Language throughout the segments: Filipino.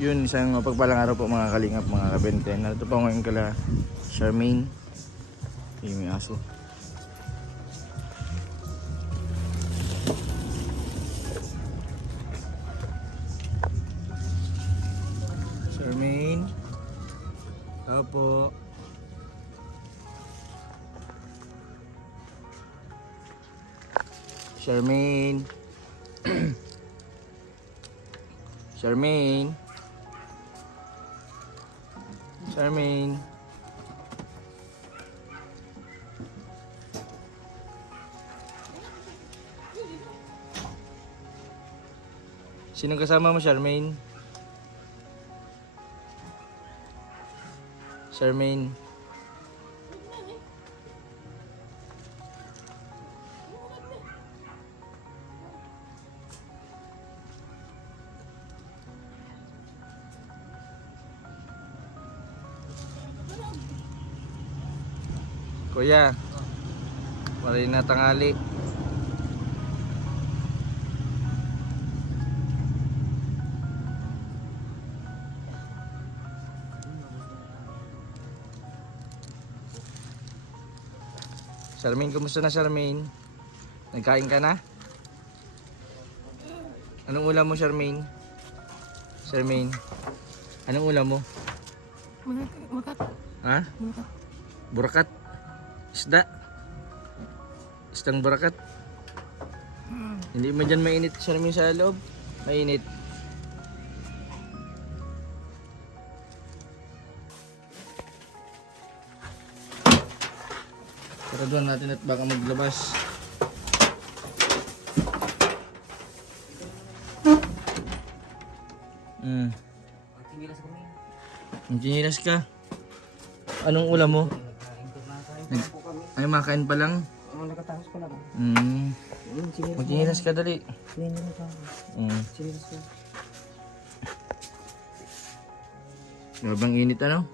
Yun, isang mapagpalang araw po mga kalingap, mga kabenten. Narito po ngayon kala Charmaine. Yung may aso. Charmaine. Tao po. Charmaine. Charmaine. Charmaine. Sino kasama mo, Charmaine? Charmaine. Kuya, maray na tangali. Charmaine, kumusta na Charmaine? Nagkain ka na? Anong ulam mo Charmaine? Charmaine, anong ulam mo? Makat. Ha? Makat. Burakat? Isda? Isdang burakat? Hindi mo dyan mainit Charmaine sa loob? Mainit. Saraduan natin at baka maglabas. Magtinilas ka. Anong ulam mo? Ay, makain pa lang? Oo, nakatapos pa lang. Magtinilas ka dali. Hindi na nakatapos. Sinilas ko. Mabang init ano?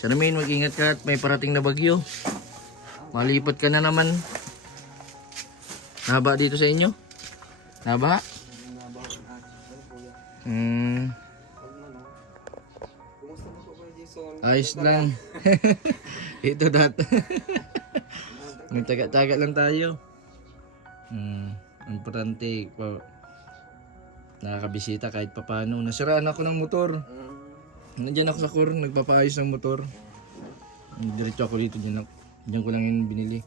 Charmaine, mag-ingat ka at may parating na bagyo. Malipat ka na naman. Naba dito sa inyo? Naba? Ayos lang. Ito dat. Nagtaga-taga lang tayo. Importante pa nakakabisita kahit papano. Nasiraan ako ng motor. Nandiyan ako sa core, nagpapaayos ng motor. Diretso ako dito, diyan ko lang yun binili.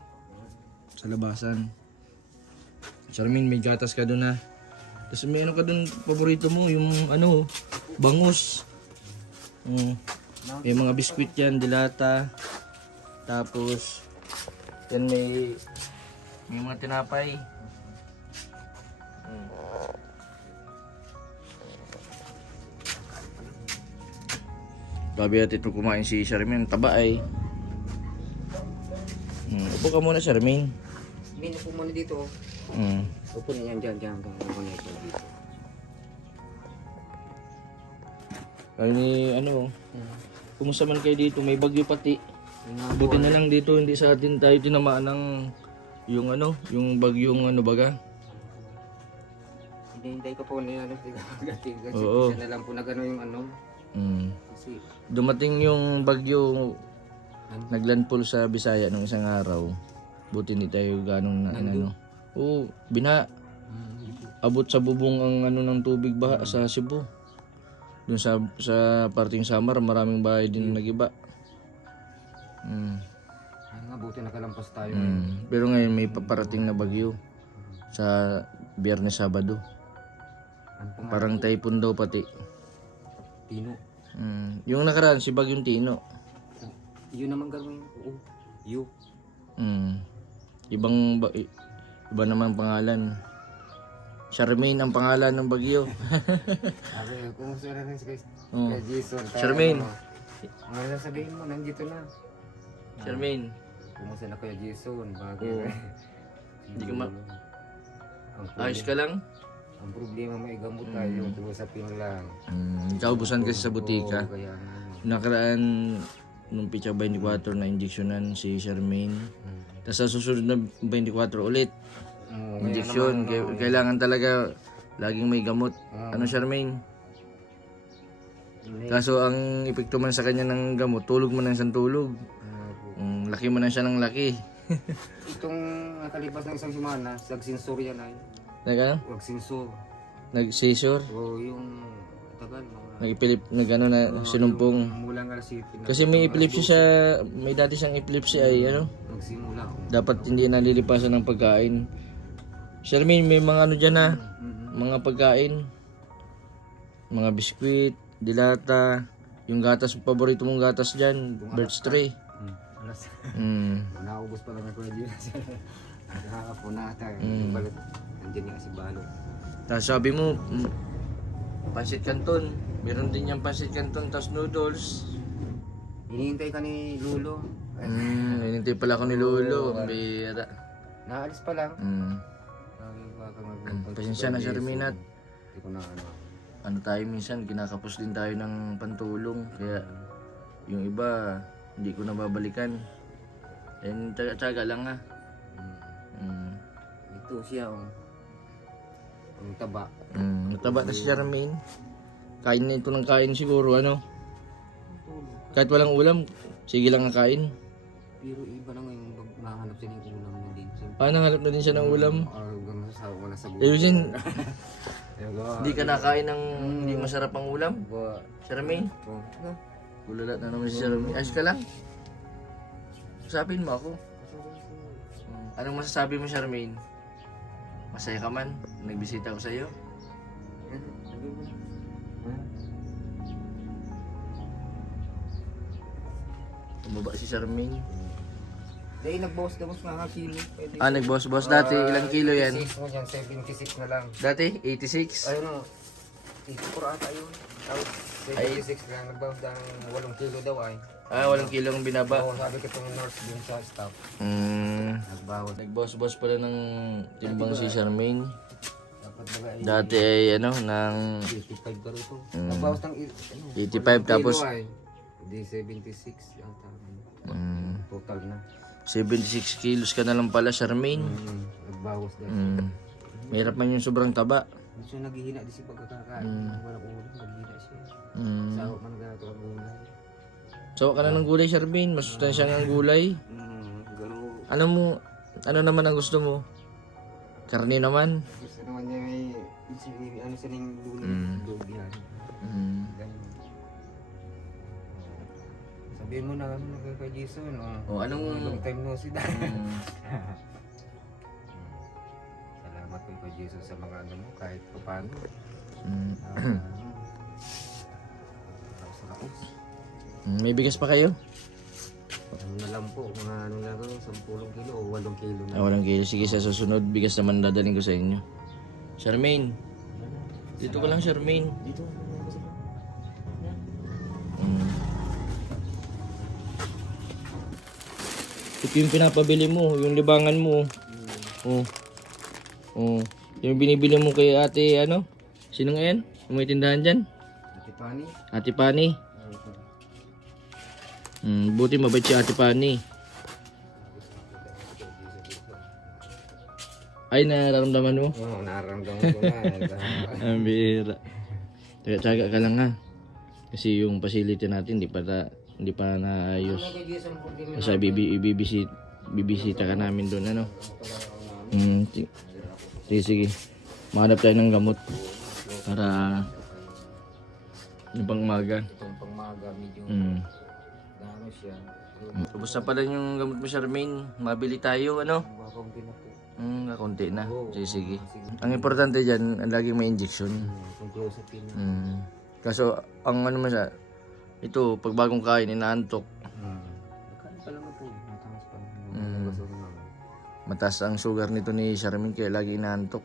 Sa labasan. Charmaine, may gatas ka doon ha. Tapos may ano ka doon, paborito mo, yung ano, bangus. May mga biskwit yan, dilata. Tapos, yan may mga tinapay. Gabi at ito kumain si Charmaine, taba ay. Upo ka muna Charmaine. Hindi na po muna dito. Upo na yan dyan. Upo na ito dito. Kaya ni ano, kumusta man kayo dito, may bagyo pati. Buti na lang dito, hindi sa atin tayo tinamaan ng yung ano, yung bagyong ano baga. Hindi ko po na yan. Kasi Oo. isa na lang po na gano'n yung ano. Kasi Dumating yung bagyo, naglandfall sa Bisaya nung isang araw. Buti hindi tayo ganong na ano. Oo, abot sa bubong ang ano ng tubig ba sa Cebu. Doon sa parting Samar, maraming bahay din nagiba. ay nga, buti nakalampas tayo. Pero ngayon may paparating na bagyo sa Biyernes Sabado. Ano po nga? Parang typhoon daw pati. Tino. Yung nakaraan si Bagyong Tino. Yun naman gagawin ko. You. Iba naman pangalan. Charmaine ang pangalan ng bagyo. Sabi, kumusta na rin si Oh. kay Jason? Charmaine. Ano sasabihin mo, nandito na. Charmaine. Kumusta na kay Jason? Bagay. Oo. Hindi ka Ang Ayos ka lang? Ang problema may gamot tayo, usapin lang. Kaubusan kasi sa butika. Oo, kaya Nakaraan nung Pitsa 24 na injeksyonan si Charmaine. Tapos sa susunod na 24 ulit. Injeksyon. Kailangan talaga laging may gamot. Ano Charmaine? Kaso ang epekto man sa kanya ng gamot, tulog man ng isang tulog. Laki man na siya ng laki. Itong nakalipas ng isang semana, nagsinsor yan ay. Nag-ano? Nagsinsor. Nag-seizure? O yung tagal mga Nag-epilip, nag-ano na, sinumpong. mula nga si Kasi may epilepsy siya, may dati siyang epilepsy ay ano, nagsimula ko. dapat hindi nalilipasan ng pagkain. Charmaine, may mga ano dyan na, mga pagkain. Mga biskwit, dilata, yung gatas, paborito mong gatas dyan, Birch 3. Alas. Naubos pa lang ako dyan. Nakakapon na ata. Balot. Nandiyan nga si Balot. Tapos sabi mo, pansit canton. Meron din yung pansit canton, tapos noodles. Hinihintay ka ni Lulo. Hinintay pala ako ni Lolo. Ang bira. Naalis pa lang. Pasensya na, Charmaine, at Hindi ko na ano tayo minsan, kinakapos din tayo ng pantulong. Kaya yung iba, hindi ko na babalikan. And tsaga lang ha. Ito siya oh. Ang taba. Nataba na si Charmaine. Kain na ito ng kain siguro, ano? Kahit walang ulam, sige lang ang kain. Pero iba lang yung mahanap siya ng ulam na din. Paano hanap na din siya ng ulam? Hanggang sa wala sa buhay. Ayusin, hindi ka nakain ng hindi masarap ang ulam? Charmaine? Ulalat na naman si Charmaine. Ayos ka lang? Sabihin mo ako. Anong masasabi mo, Charmaine? Masaya ka man? Nagbisita ko sa'yo? Tumaba si Charmaine. Dahil nagbawas-dawas nga nga kilo. Nagbawas-bawas dati. Ilang kilo yan? 86 mo dyan, 76 na lang. Dati, 86. Ayun o. 84 ata yun. Tapos 76 lang. Nagbawas ng 8 kilo daw ay. 8 kilo ang binaba. Oo, sabi ko itong nurse dun sa staff. Nagbawas. Nagbawas-bawas pala ng timbang si Charmaine. Dapat baga ay Dati ay ano, ng 85 ka rito. Nagbawas ng 85 tapos Hindi 76 ata. Total na. 76 kilos ka na lang pala, Charmaine. Nagbawas dahil. Mahirap man yung sobrang taba. Gusto naghihina di si pagkakakain. Walang ulo, naghihina siya. Sawa man nagkakato ang gulay. Sawa ka na ng gulay, Charmaine. Masustansya nga ang gulay. Garo. Ano naman ang gusto mo? Karne naman. Gusto naman niya may ano sa ning gulay. Lubi yan. Ganyan. Sabihin mo na ano kay Jason. Long time no si Dan. Salamat kay Jason sa mga ano mo kahit paano. May bigas pa kayo? Ano na lang po, mga ano lang ko, 10 kilo o 8 kilo na. 8 kilo. Sige, sa susunod, bigas naman dadaling ko sa inyo. Charmaine. Dito ka lang, Charmaine. Dito. Ito yung pinapabili mo, yung libangan mo. Yung binibili mo kay ate, ano? Sino nga yan? Yung may tindahan dyan? Ate Pani. Ate Pani. Buti mabait si Ate Pani. Ay, nararamdaman mo? Oo, nararamdaman ko na. Ang bihira. Tsaga ka lang ha. Kasi yung facility natin hindi pa naayos. Kasi bibisita ka namin doon, ano? Sige. Mahanap tayo ng gamot para yung pangmaga. Itong pangmaga, medyo gano'n siya. Tapos na pala yung gamot mo, Charmaine. Mabili tayo, ano? Kakunti na po. Kakunti na. Sige. Ang importante dyan, laging may injection. Kung close up yun. Kaso, ang ano mo siya, ito, pag bagong kain, inaantok. Nakain pa lang na po. Matamas pa. Mataas ang sugar nito ni Charmaine, kaya lagi inaantok.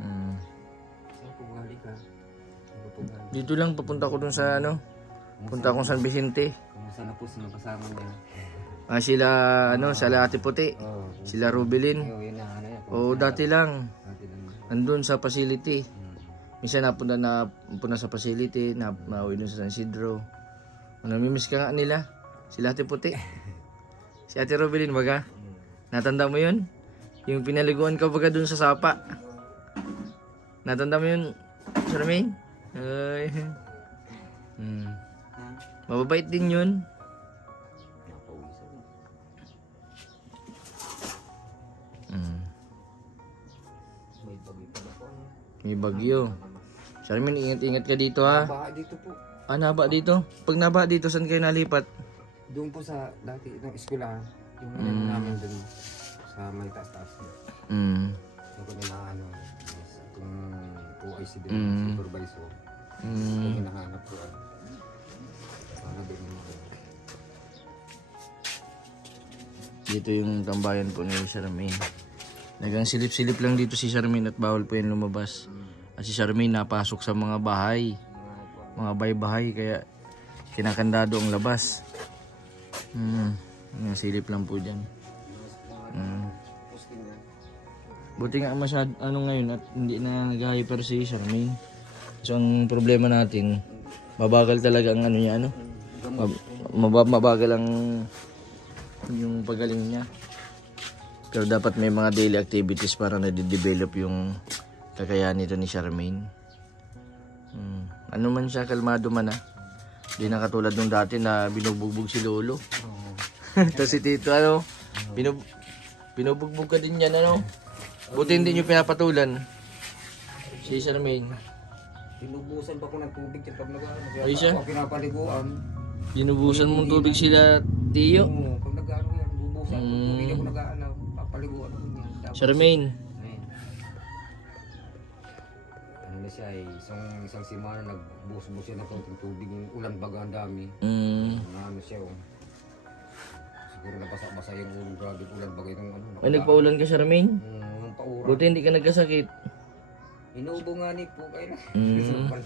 Saan po gali ka? Dito lang, papunta ko dun sa ano, punta akong San Vicente. Kumusta na po sa kasama niya? Sila, sila Ate Puti, sila Rubilin. Yun na, ano yan. Oo, dati lang. Dati lang. Nandun sa facility. Minsan napunta sa facility, nauwi dun sa San Isidro. Namimiss ka nga nila, sila Ate Puti. Si Ate Rubilin, baga. Natanda mo yun? Yung pinaliguan ka baga dun sa sapa. Natanda mo yun, Charmaine? Ay. Mababait din yun. Napawisan. May bagay pa na po. May bagyo. Charmaine, ingat-ingat ka dito ha. Baha dito po. Ah, naba dito? Pag naba dito, saan kayo nalipat? Doon po sa dati ng eskwela, yung ano namin doon sa may taas-taas. Mm. Yung kami na ano, itong OIC doon, supervisor. Kung hinahanap ko, ano din yung Dito yung tambayan po ni Charmaine. Nagang silip-silip lang dito si Charmaine at bawal po yan lumabas. At si Charmaine napasok sa mga bahay. Mga bahay-bahay kaya kinakandado ang labas. Yung silip lang po dyan. Buti nga masyad ano ngayon at hindi na nag-hyper si Charmaine. So ang problema natin, mabagal talaga ang ano niya, ano? Mabagal ang yung pagaling niya. Pero dapat may mga daily activities para na-develop yung kakayahan nito ni Charmaine. Ano man siya, kalmado man Hindi na katulad nung dati na binubugbog si Lolo. Tapos si Tito, ano? Binubugbog ka din yan, ano? Buti hindi nyo pinapatulan. Si Charmaine. Tinubusan pa ko ng tubig yan pag nag-ano. Ay siya? Ako pinapaliguan. Binubusan mong tubig sila, Tiyo. Oo, pag nag-ano yan, bubusan ko tubig ako nag-ano. Papaliguan ko niya. Tapos, Charmaine. ayun. Ano na siya isang simana nagbuhos-buhos siya ng konting tubig. Yung ulan baga ang dami. Ano siya siguro nabasa-basa yung ulo. Grabe ulan baga yung ano. Ay, nagpaulan ka, Charmaine? Yung paura. Buti hindi ka nagkasakit. Inuubo nga ni po kayo na. Inuubo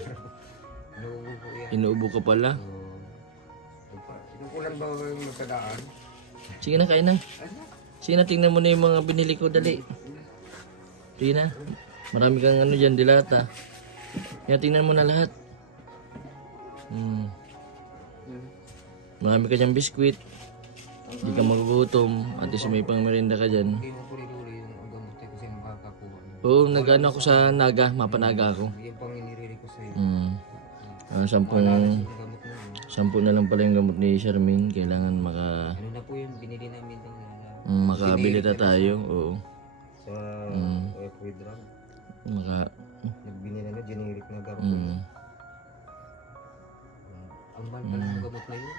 po yan. Inuubo ka pala. Yung ulan baga yung nagkadaan. Sige na, kain na. Sige na, tingnan mo na yung mga binili ko, dali. Sige na. Marami kang ano dyan, dilata. Kaya tingnan mo na lahat. Marami ka dyan biskwit. Hindi ka magugutom. At least may pang merienda ka dyan. Hindi mo puri-puri yung gamot ko kasi makakakuha. Oo, nag-ano ako sa Naga. Mapanaga ako. Yung pang iniriri ko sa'yo. Sampung Yung gamot mo yun. 10 na lang pala yung gamot ni Charmaine. Kailangan Ano na po yung binili namin doon makabili na tayo. Oo. sa Equid Drug. Nagbinili na generic na gamot. Ang mahal pala ng gamot na yun.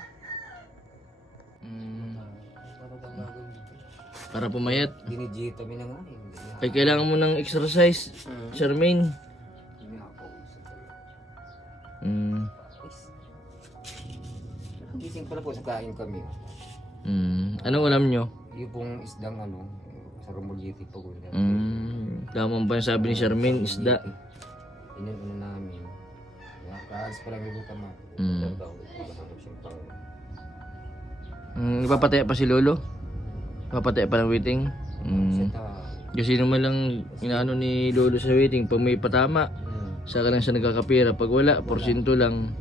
Para pumayat. Dinigita mi na nga eh. Hindi na Ay, kailangan mo ng exercise, Charmaine. hindi na ako isa talaga. Gising pala po sa kain kami. Anong ulam nyo? Yung pong isdang sa Romuljiti po ko. Damang pa yung sabi ni Charmaine, isda. Inan namin. Nakaalis pa lang yung tama. Ipapataya pa si Lolo? Ipapataya pa ng waiting? Kasi naman lang inaano ni Lolo sa waiting, pag may patama, saka lang siya nagkakapira. Pag wala, porsyento lang.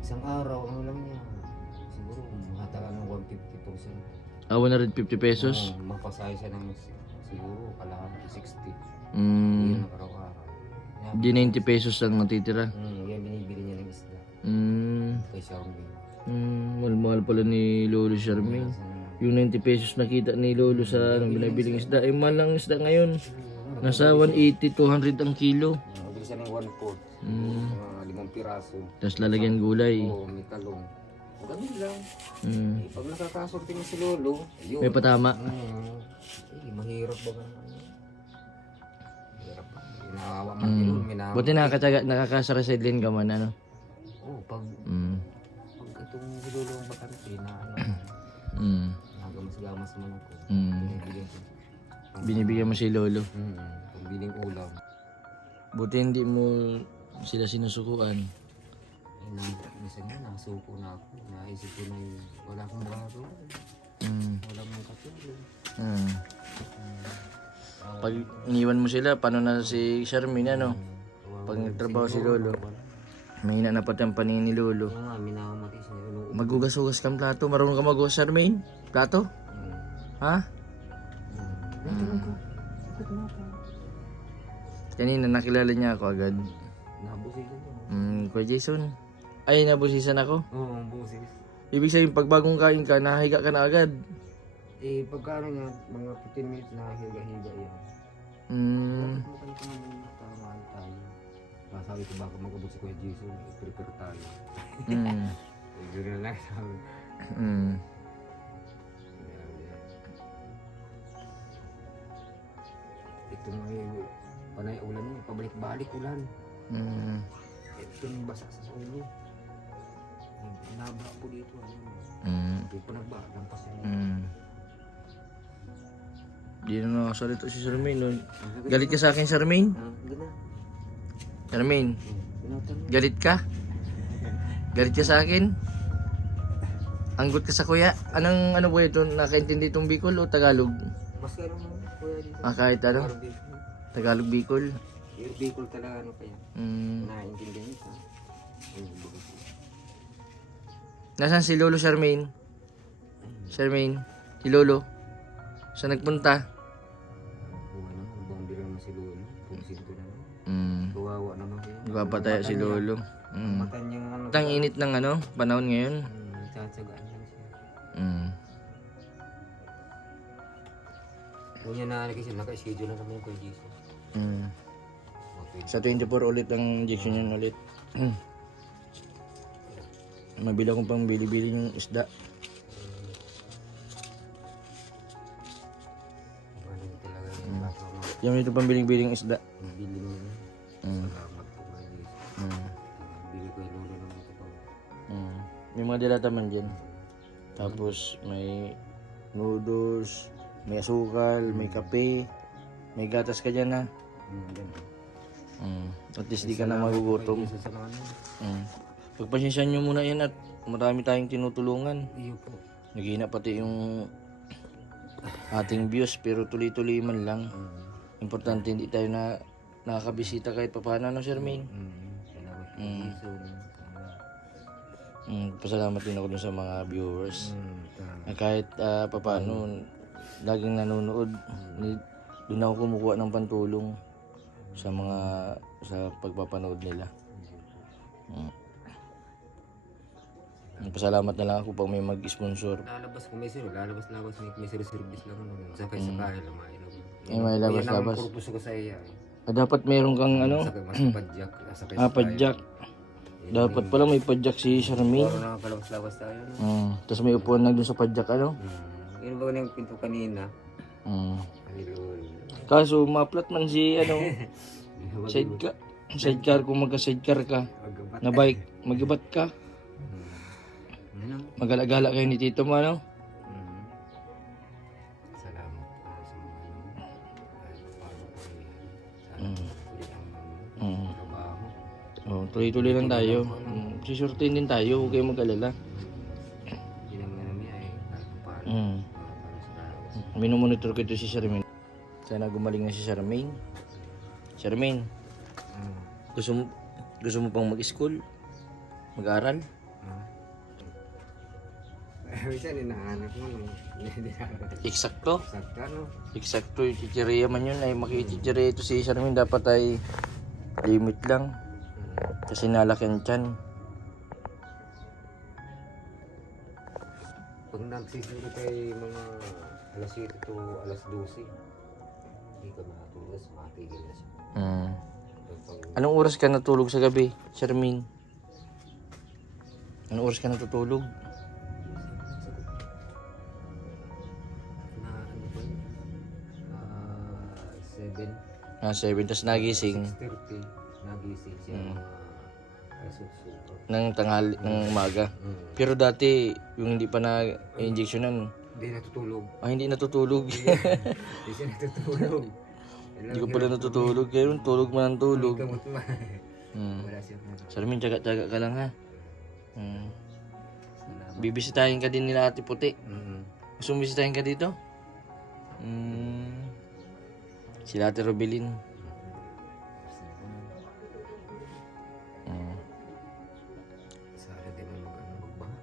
Isang araw, ano lang niya. Siguro, mahataga ng 150%. 150 pesos? Mapasahe siya ng siguro, kalahati 60. Mm. Yun ang araw-araw. Di 90 pesos lang natitira. Yan binibili niya ng isda. Kay Xiaomi. Mahal-mahal pala ni Lolo Charmaine. Yung 90 pesos nakita ni Lolo sa binibiling isda. Eh, mahal lang isda ngayon. Nasa 180, 200 ang kilo. Mabili siya ng 1/4. Mga 5 piraso. Tapos lalagyan gulay. Oo, may talong. Ganun lang. Mm. Pag nakakasorti niya si Lolo, yun. May patama. Mahirap ba nga? Mahirap. Inawawa man yun. Buti nakakasara sideline ka man, ano? Oo, pag itong si Lolo ang bakante na nagamas-gamas man ako. Binibigyan ko. Binibigyan mo si Lolo. Pagbiling ulam. Buti hindi mo sila sinusukuan. Minsan nga, nasuko na ako. Naisip ko na yun. Wala akong baro. Wala mong katulong. Pag iniwan mo sila, paano na si Charmaine, ano? Pag nagtrabaho si Lolo, mahina na pati ang paningin ni Lolo. Oo nga, minamati siya. Magugas-ugas kang plato. Marunong ka magugas, Charmaine? Plato? Ha? Kanina nakilala niya ako agad. Nabusisan ko. Kuya Jason. Ay, nabusisan ako. Oo, busis. Ibig sabihin, pag bagong kain ka, nahiga ka na agad. Eh, pagka nga, mga 15 minutes na higa-higa yan. Mukhang ko naman tamaan tayo. Sabi ko baka mag-abot si Kuya Jason, prepare tayo. Gano'n lang sabi. Ito nga yung panay ulan niya, pabalik-balik ulan. Ito yung basa sa ulo. Nabak po dito. Hindi po nagba, lampas yun. Di na nakasalita si Sir Main. No? Galit ka sa akin, Sir Main? Gano'n. Sir Main, galit ka? Galit ka sa akin? Anggot ka sa kuya? Anong ano po ito? Nakaintindi itong Bicol o Tagalog? Mas kaya naman, Kuya dito. Kahit ano? Tagalog Bicol? Yung Bicol talaga ano kaya? Nakaintindihan niyo sa? Nasaan si Lolo, Sir Main? Sir Main, si Lolo? Saan nagpunta? Buwan naman, boundary naman si Lolo. Pusinto naman. Kawawa naman siya. Nagpapataya si Lolo. Mata niya nga ano. Ang init ng ano, panahon ngayon. Tsatsagaan lang siya. Mm. Kung yan na kasi naka-schedule na naman yung Kuya Jason. Okay. Sa 24 ulit ang injection yun ulit. Mabila kong pang bili-bili yung isda. Ano talaga yung baka Yung ito pang biling-biling isda. mabili mo yun. Salamat po Kuya Jason. Bili ko yung Lolo naman ito pa. May mga dilata man dyan. Tapos may noodles, may asukal, may kape, may gatas ka dyan ha. At least di ka na magugutom. Sa mga ano. Pagpasensyahan nyo muna yan at marami tayong tinutulungan. Iyo po. Nagihina pati yung ating views pero tuloy-tuloy man lang. Importante hindi tayo na nakakabisita kahit papaano, no Sir Main? Salamat po Kuya Jason. Pasalamat din ako dun sa mga viewers. Na kahit papaano, laging nanonood. Doon ako kumukuha ng pantulong sa mga sa pagpapanood nila. Pasalamat na lang ako pag may mag-sponsor. Lalabas kung may siro, lalabas-labas may service lang ano. Sakay-sakay lang mailog. May labas-labas. Yan ang purpose ko sa iya. Dapat meron kang ano? Sakay padjak. Padjak. Dapat pala may padjak si Sir Main. Puro nakakalabas-labas tayo. No? Tapos may upuan na dun sa padjak ano? Yun ba yung pinto kanina? Halilul. Kaso maplat man si ano? Sidecar kung magka-sidecar ka. Na bike, magibat ka. Magala-gala kayo ni Tito mo ano? Salamat po sa mga trabaho. Tuloy-tuloy lang tayo. Sisurtin din tayo, huwag kayong mag-alala. Hindi naman namin ay kahit paano. Minumonitor ko ito si Sir Main. Sana gumaling na si Sir Main. Sir Main, gusto mo pang mag-school? Mag-aral? Minsan inahanap mo no. Eksakto? Sakta no. Eksakto, yung chichireya man yun ay makichichireya ito si Sir Main. Dapat ay limit lang. Kasi nalakihan tiyan. Pag nagsisiro kay mga alas 7 to alas 12, hindi ka makatulog, matigil na siya. Anong oras ka natulog sa gabi, Sir Main? Anong oras ka natutulog? Na ano ba yun? 7. 7, tapos nagising 6:30, nagising siya mga alas 8. ng tanghali, ng umaga. Pero dati, yung hindi pa na-injectionan, Hindi natutulog. hindi natutulog. Hindi siya natutulog. Hindi ko pala natutulog. Kaya yung tulog man ang tulog. Gamot mo. Wala siya. Sir Main, tsaga-tsaga ka lang ha. Salamat. Bibisitahin ka din nila Ate Puti. Gusto mo bisitahin ka dito? Sila Ate Robelin. Sana din mo magbaha.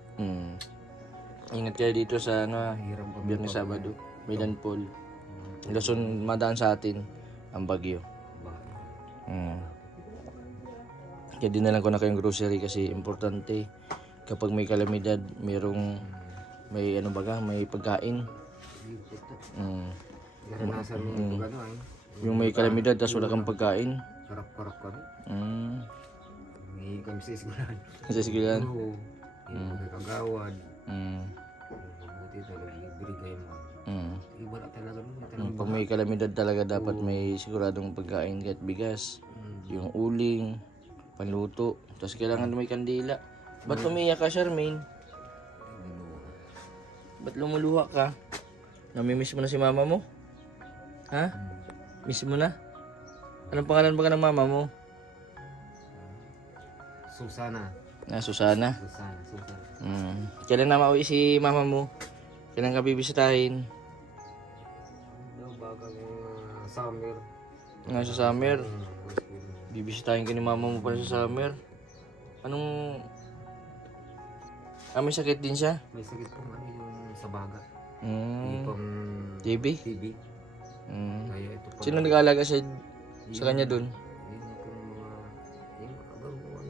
Ingat kayo dito sa ano, Hirap pa Biyernes Sabado. May landfall. Lason madaan sa atin ang bagyo. baha. Kaya dinalan ko na kayong grocery kasi importante kapag may kalamidad, may ano baga, may pagkain. Naranasan mo ito gano'n ay. Yung may kalamidad tapos wala kang pagkain. Karap-karap ka rin. May kami sa isgulan. Sa sigilan. Oo. May kagawad. Mabuti talaga ibigay mo. Iba na talaga nun. Pag may kalamidad talaga dapat may siguradong pagkain kahit bigas, yung uling, panluto, tapos kailangan may kandila. Ba't umiyak ka, Charmaine? Ba't lumuluha ka? Namimiss mo na si mama mo? Ha? Miss mo na? Anong pangalan ba ka ng mama mo? Susana. Susana. Susana. Kailan na mauwi si mama mo? Kailan ka bibisitahin? Baka summer. Sa summer. Bibisitahin ka ni mama mo pa sa summer. Anong... may sakit din siya? May sakit pong ano yung sa baga. Mm. Yung pang TB? TB. Kaya ito pa. Sino nag-aalaga sa kanya dun? Yung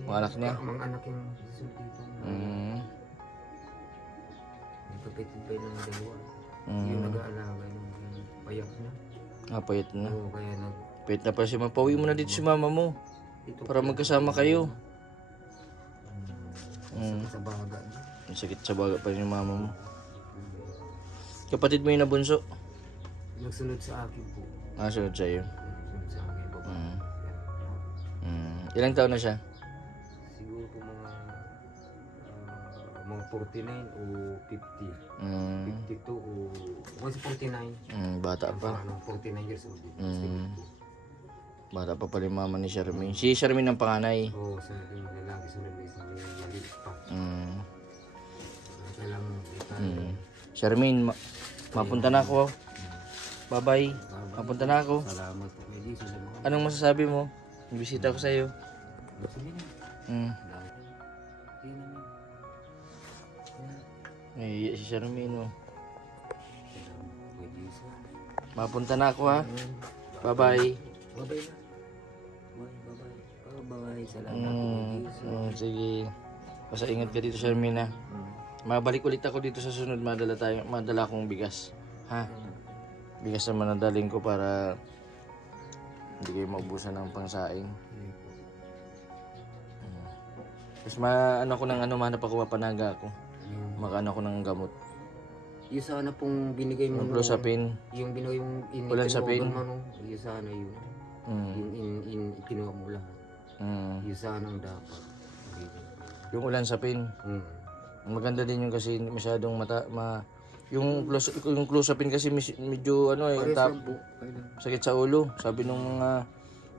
Mga anak niya? Mga anak yung susunod dito. Yung kapitid ng dalawa. Yung nag-aalaga yung payat na. Payat na. Oo, kaya Payat na pa siya. Mapawi mo na dito si mama mo. ito Para magkasama kayo. sakit sa baga. Ang sakit sa baga pa rin yung mama mo. Kapatid mo yung nabunso? Nagsunod sa akin po. Sunod sa'yo. Nagsunod sa akin po. Ilang taon na siya? Siguro po mga 49 o 50. 52 o once 49. Bata pa. 49 years old. Bata pa pala yung mama ni Charmaine. Si Charmaine ang panganay. Oo, sunod yung lalaki, sunod yung isang maliit pa. Kailangan Charmaine, mapunta na ako. Bye-bye. Mapunta na ako. Salamat po kay Jesus. Anong masasabi mo? Bisita ko sa'yo. Sige na. Ay, si Charmaine mo. Kay Jesus. Mapunta na ako ha. Bye-bye. Bye-bye na. Bye-bye. Salamat po kay Jesus. Sige. Basta ingat ka dito, Charmaine ha. Mabalik ulit ako dito sa sunod. Madala akong bigas. Ha? Bigas naman ang daling ko para hindi kayo maubusan ng pangsaing. Tapos maano ko ng manap ako, mapanaga ako. Makaano ako ng gamot. Yung sana pong binigay mo. Yung Clozapine. Yung binigay yung Ulan sapin. Yung sana yun. Yung kinuha mo lahat. Yung sana ang dapat. Yung ulan sapin. Maganda din yung kasi masyadong yung Clozapine kasi medyo sakit sa ulo. Sabi nung mga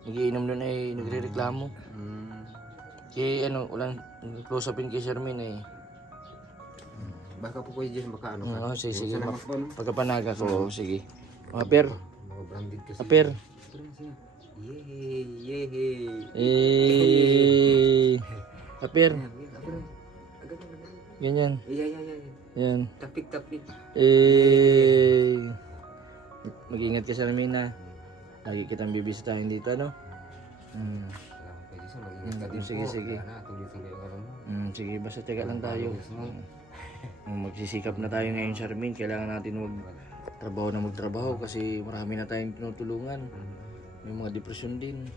nagiinom nun ay nagrereklamo. Kaya ulan Clozapine kay Charmaine Baka po kayo dyan makaano ka. Sige. Pagkapanaga ko, sige. Aper. Mga branded kasi. Aper. Yay! Aper. Ganyan. Yan. Tapik. Mag-ingat ka sa namin na. Lagi kitang bibisitahin dito, ano? Salamat kayo sa mag-ingat ka din po. Sige. Tuloy-tuloy ang alam mo. Sige, basta tiyaga lang tayo. Magsisikap na tayo ngayon, Charmaine. Kailangan natin magtrabaho kasi marami na tayong tinutulungan. May mga depresyon din.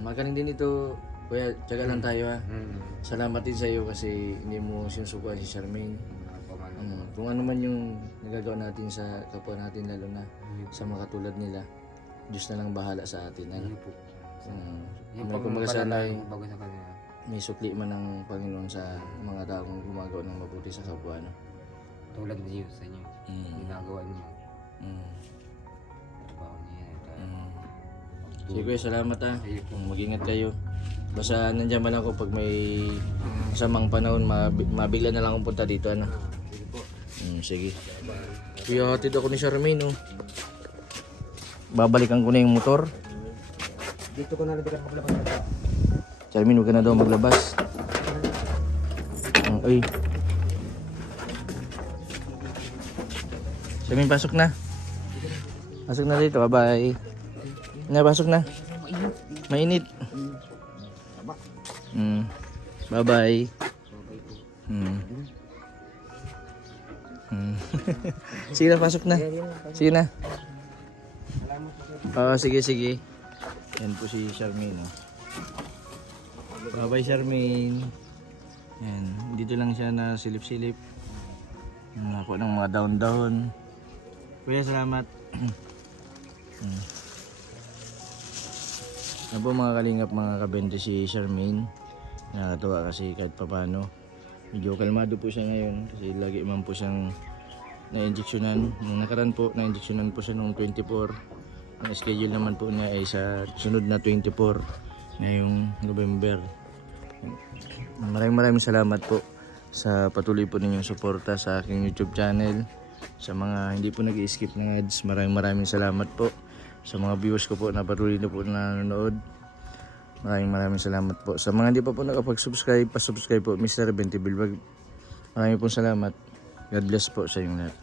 Magaling din ito. Kuya, tiyaga lang tayo ha. Salamat din sa iyo kasi hindi mo sinusukuan si Charmaine. Kung ano man yung nagagawa natin sa kapwa natin, lalo na sa mga katulad nila, Diyos na lang bahala sa atin. Ano? May kumbaga sana may sukli man ng Panginoon sa mga taong gumagawa ng mabuti sa kapwa. No? Tulad niyo sa inyo. Ginagawa niyo. Sige kuya, salamat ha. Mag-ingat kayo. Basta nandiyan man ako pag may masamang panahon, mabigla na lang akong punta dito. Ano? Sige po. Sige. Kuya, hatid ako ni Charmaine. Oh. Babalikan ko na yung motor. Dito ko na lang bigyan maglabas. Charmaine, huwag ka na daw maglabas. Uy. Charmaine, pasok na. Pasok na dito. Bye-bye. Pasok na. Mainit. Mainit. Taba. Bye-bye. Okay po. Sige na, pasok na. Sige na. Salamat po sir. Oo, sige, sige. Yan po si Charmaine. Oh. Bye-bye, Charmaine. Yan. Dito lang siya na silip-silip. Ako ng mga daon-daon. Kuya, salamat. Yan po mga kalingap, mga kabente si Charmaine. Nakakatuwa kasi kahit papano. Medyo kalmado po siya ngayon kasi lagi man po siyang na-injectionan. Nung nakaraan po, na-injectionan po siya noong 24. Ang schedule naman po niya ay sa sunod na 24 ngayong November. Maraming salamat po sa patuloy po ninyong suporta sa aking YouTube channel. Sa mga hindi po nag-i-skip ng ads, maraming salamat po. Sa mga viewers ko po na patuloy na po nanonood, maraming salamat po. Sa mga hindi pa po nakapag-subscribe, pa-subscribe po, Mr. Bente Bilbag. Maraming po salamat. God bless po sa inyong lahat.